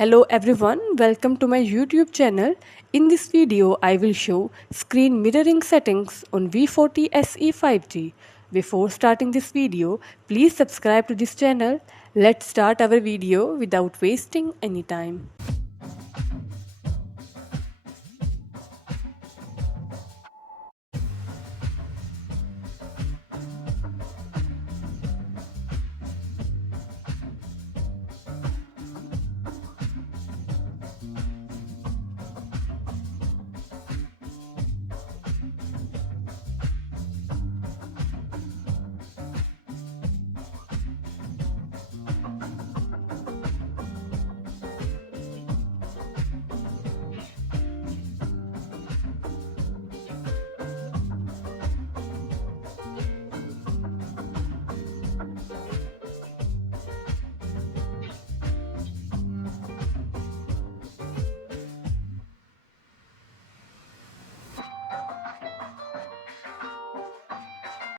Hello everyone, welcome to my YouTube channel. In this video, I will show screen mirroring settings on V40 SE 5G. Before starting this video, please subscribe to this channel. Let's start our video without wasting any time.